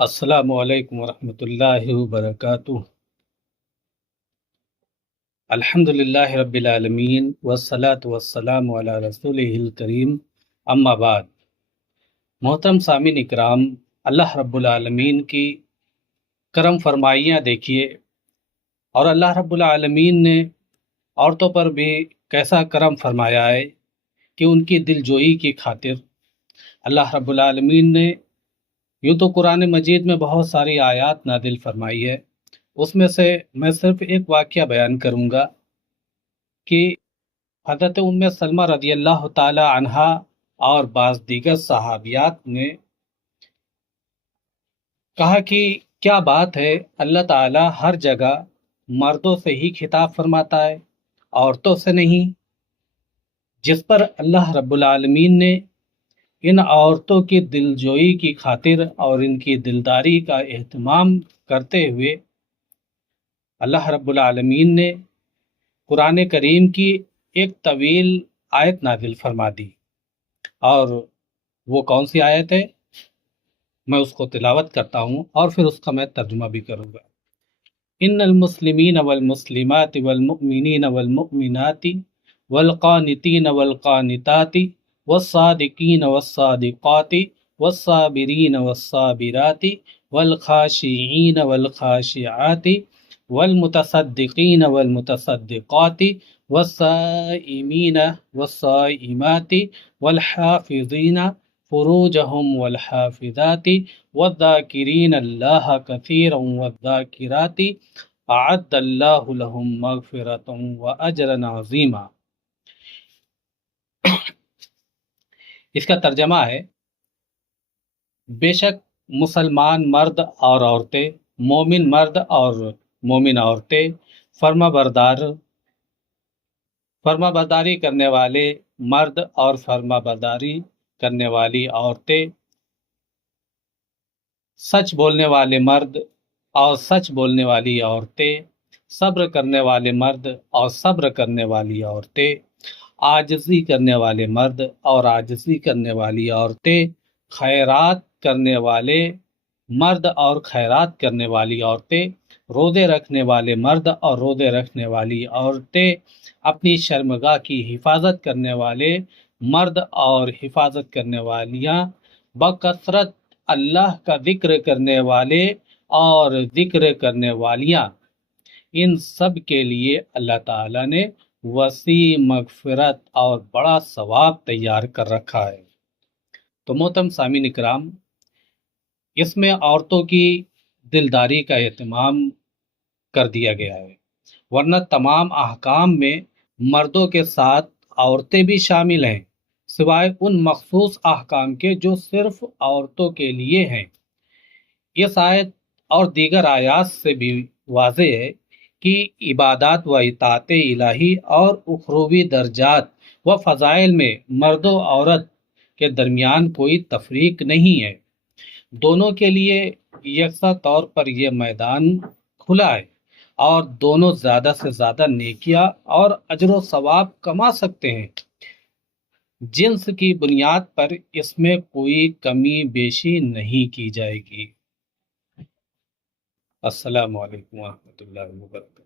السلام علیکم ورحمۃ اللہ وبرکاتہ۔ الحمد للہ رب العالمین والصلاة والسلام علی رسولہ الکریم، اما بعد۔ محترم سامعین اکرام، اللہ رب العالمین کی کرم فرمائیاں دیکھیے، اور اللہ رب العالمین نے عورتوں پر بھی کیسا کرم فرمایا ہے کہ ان کی دل جوئی کی خاطر اللہ رب العالمین نے یوں تو قرآن مجید میں بہت ساری آیات نازل فرمائی ہے، اس میں سے میں صرف ایک واقعہ بیان کروں گا کہ حضرت ام سلمہ رضی اللہ تعالی عنہا اور بعض دیگر صحابیات نے کہا کہ کیا بات ہے، اللہ تعالی ہر جگہ مردوں سے ہی خطاب فرماتا ہے، عورتوں سے نہیں؟ جس پر اللہ رب العالمین نے ان عورتوں کی دلجوئی کی خاطر اور ان کی دلداری کا اہتمام کرتے ہوئے اللہ رب العالمین نے قرآن کریم کی ایک طویل آیت نازل فرما دی، اور وہ کون سی آیت ہے؟ میں اس کو تلاوت کرتا ہوں اور پھر اس کا میں ترجمہ بھی کروں گا۔ ان المسلمین والمسلمات والمؤمنین والمؤمنات والقانتین والقانتات والصادقین والصادقات والصابرین والصابرات والخاشعین والخاشعات والمتصدقین والمتصدقات والصائمین والصائمات والحافظین فروجهم والحافظات والذاکرین اللہ کثیرا والذاکرات اعد اللہ لهم مغفرۃ واجرا عظیما۔ اس کا ترجمہ ہے، بے شک مسلمان مرد اور عورتیں، مومن مرد اور مومن عورتیں، فرما برداری کرنے والے مرد اور فرما برداری کرنے والی عورتیں، سچ بولنے والے مرد اور سچ بولنے والی عورتیں، صبر کرنے والے مرد اور صبر کرنے والی عورتیں، عاجزی کرنے والے مرد اور عاجزی کرنے والی عورتیں، خیرات کرنے والے مرد اور خیرات کرنے والی عورتیں، روزے رکھنے والے مرد اور روزے رکھنے والی عورتیں، اپنی شرمگاہ کی حفاظت کرنے والے مرد اور حفاظت کرنے والیاں، بکثرت اللہ کا ذکر کرنے والے اور ذکر کرنے والیاں، ان سب کے لیے اللہ تعالیٰ نے وسیع مغفرت اور بڑا ثواب تیار کر رکھا ہے۔ تو محترم سامعین اکرام، اس میں عورتوں کی دلداری کا اہتمام کر دیا گیا ہے، ورنہ تمام احکام میں مردوں کے ساتھ عورتیں بھی شامل ہیں، سوائے ان مخصوص احکام کے جو صرف عورتوں کے لیے ہیں۔ اس آیت اور دیگر آیات سے بھی واضح ہے کہ عبادات و اطاعت الہی اور اخروی درجات و فضائل میں مرد و عورت کے درمیان کوئی تفریق نہیں ہے، دونوں کے لیے یکساں طور پر یہ میدان کھلا ہے، اور دونوں زیادہ سے زیادہ نیکیاں اور اجر و ثواب کما سکتے ہیں۔ جنس کی بنیاد پر اس میں کوئی کمی بیشی نہیں کی جائے گی۔ السلام علیکم ورحمۃ اللہ وبرکاتہ۔